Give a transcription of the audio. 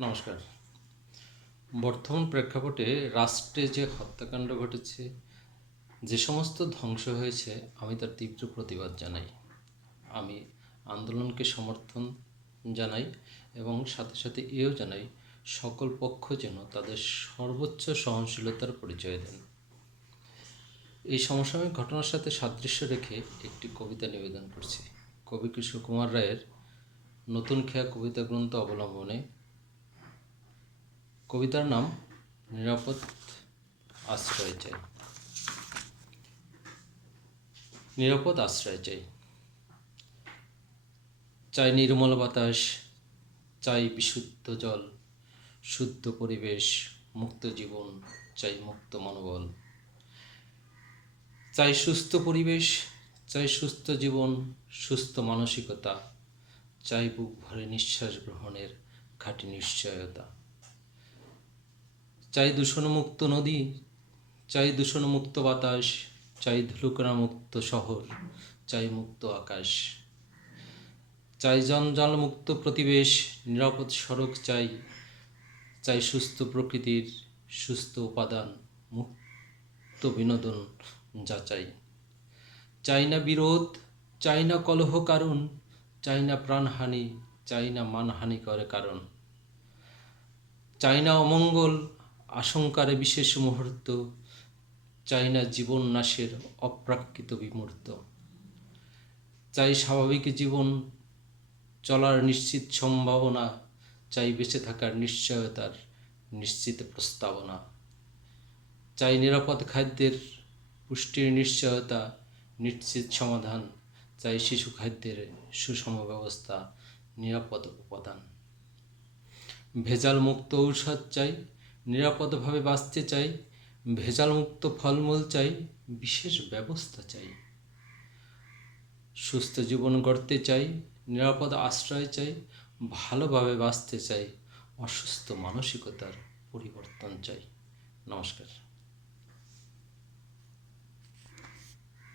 নমস্কার। বর্তমান প্রেক্ষাপটে রাষ্ট্রে যে হত্যাকাণ্ড ঘটেছে, যে সমস্ত ধ্বংস হয়েছে, আমি তার তীব্র প্রতিবাদ জানাই। আমি আন্দোলনকে সমর্থন জানাই এবং সাথে সাথে এও জানাই সকল পক্ষ যেন তাদের সর্বোচ্চ সহনশীলতার পরিচয় দেন। এই সমসাময়িক ঘটনার সাথে সাদৃশ্য রেখে একটি কবিতা নিবেদন করছি। কবি কিশোর কুমার রায়ের নতুন খেয়া কবিতা গ্রন্থ অবলম্বনে। কবিতার নাম নিরাপদ আশ্রয় চাই। নিরাপদ আশ্রয় চাই। চাই নির্মল বাতাস, চাই বিশুদ্ধ জল, শুদ্ধ পরিবেশ, মুক্ত জীবন, চাই মুক্ত মনোবল। চাই সুস্থ পরিবেশ, চাই সুস্থ জীবন, সুস্থ মানসিকতা, চাই বুক ভরে নিঃশ্বাস গ্রহণের খাঁটি নিশ্চয়তা। চাই দূষণমুক্ত নদী, চাই দূষণমুক্ত বাতাস, চাই ধুলোকণামুক্ত শহর, চাই মুক্ত আকাশ। চাই জঞ্জালমুক্ত প্রতিবেশ, নিরাপদ সড়ক চাই, চাই সুস্থ প্রকৃতির সুস্থ উপাদান, মুক্ত বিনোদন যাচাই। চাই না বিরোধ, চাই না কলহ কারণ, চাই না প্রাণহানি, চাই না মানহানিকর কারণ। চাই না অমঙ্গল, আশঙ্কারে বিশেষ মুহূর্ত, চাই না জীবন নাশের অপ্রাকৃত বিমূর্ত। চাই স্বাভাবিক জীবন চলার নিশ্চিত সম্ভাবনা, চাই বেঁচে থাকার নিশ্চয়তার নিশ্চিত প্রস্তাবনা। চাই নিরাপদ খাদ্যের পুষ্টির নিশ্চয়তা, নিশ্চিত সমাধান, চাই শিশু খাদ্যের সুষম ব্যবস্থা, নিরাপদ উপাদান। ভেজাল মুক্ত ঔষধ চাই, নিরাপদভাবে বাঁচতে চাই, ভেজাল মুক্ত ফলমূল চাই, বিশেষ ব্যবস্থা চাই। সুস্থ জীবন গড়তে চাই, নিরাপদ আশ্রয় চাই, ভালোভাবে বাঁচতে চাই, অসুস্থ মানসিকতার পরিবর্তন চাই। নমস্কার।